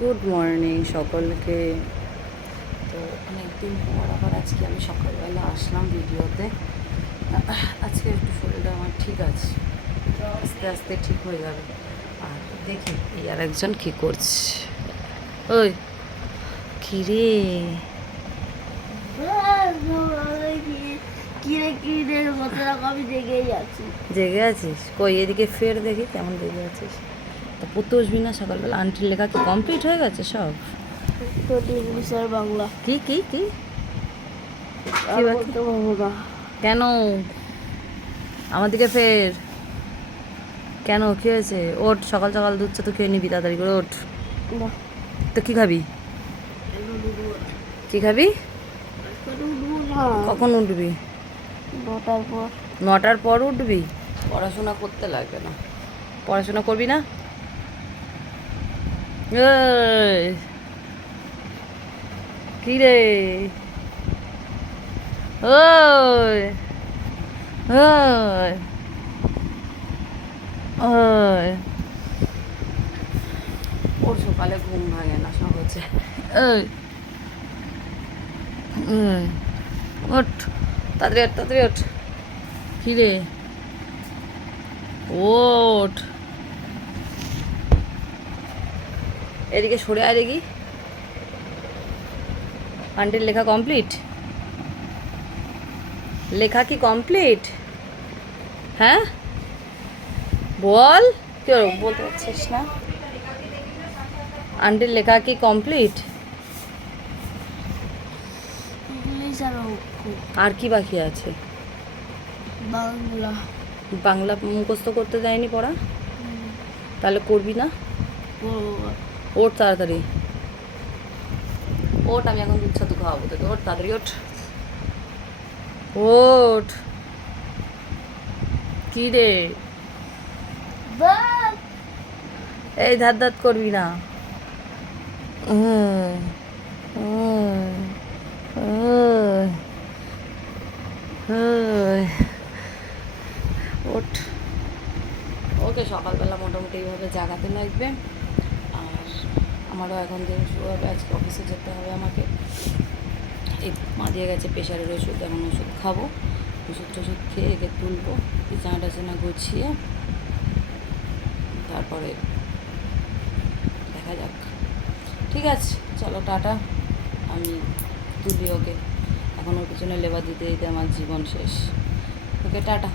Good morning সকলকে। তো অনেকদিন পর আবার আজকে আমি সকালবেলা আসলাম ভিডিওতে। আজকে একটু শরীরটা আমার ঠিক আছে, আস্তে আস্তে ঠিক হয়ে যাবে। আর দেখি এই আর একজন কী করছে। ওই কী রে, জেগে আছিস? কই এদিকে ফের দেখি কেমন জেগে আছিস। তা পড়তে বসবি না সকালবেলা? আন্টির লেখা কি কমপ্লিট হয়ে গেছে সব? বাংলা কি কি কি বলতে পারবো না। কেন আমার দিকে ফের কেন, কী হয়েছে? ওঠ, সকাল সকাল দুধ চা তো খেয়ে নিবি, তাড়াতাড়ি করে ওঠ। না, তো কী খাবি? কী খাবি? কখন উঠবি? 9টার পর। 9টার পর উঠবি? পড়াশোনা করতে লাগবে না, পড়াশোনা করবি না? এই, কী রে, ওই ওই ওই, ওর সকালে ঘুম ভাঙে না সব হচ্ছে। ওই ওই, ওঠ, তাড়াতাড়ি ওঠ, তাড়াতাড়ি ওঠ। কী রে, ওঠ, এদিকে সরে আয় দেখি। আন্টির লেখা কমপ্লিট? লেখা কি কমপ্লিট? হ্যাঁ বল, কেউ বলতে পারছিস না? আন্টির লেখা কি কমপ্লিট? ইংলিশ আর আর কি বাকি আছে? বাংলা। বাংলা মুখস্থ করতে দেয়নি পড়া? তাহলে করবি না? ওঠ তাড়াতাড়ি, ওঠ, আমি এখন দুধ ছাতু খাওয়াবো তোকে। ওঠ তাড়াতাড়ি, ওঠ ওঠ। কী রে, এই ধার ধার করবি না। ওঠ, ওকে সকালবেলা মোটামুটি এইভাবে জাগাতে লাগবে। আর আমারও এখন দিন শুরু হবে, আজকে অফিসে যেতে হবে আমাকে। এই মা দিয়ে গেছে প্রেশারের ওষুধ, এখন ওষুধ খাবো, ওষুধ টষুধ খেয়ে একে তুলবো, বিছানা টাছানা গুছিয়ে তারপরে দেখা যাক। ঠিক আছে, চলো টাটা। আমি তুলি ওকে, এখন ওর পিছনে লেবার দিতে দিতে আমার জীবন শেষ। ওকে টাটা।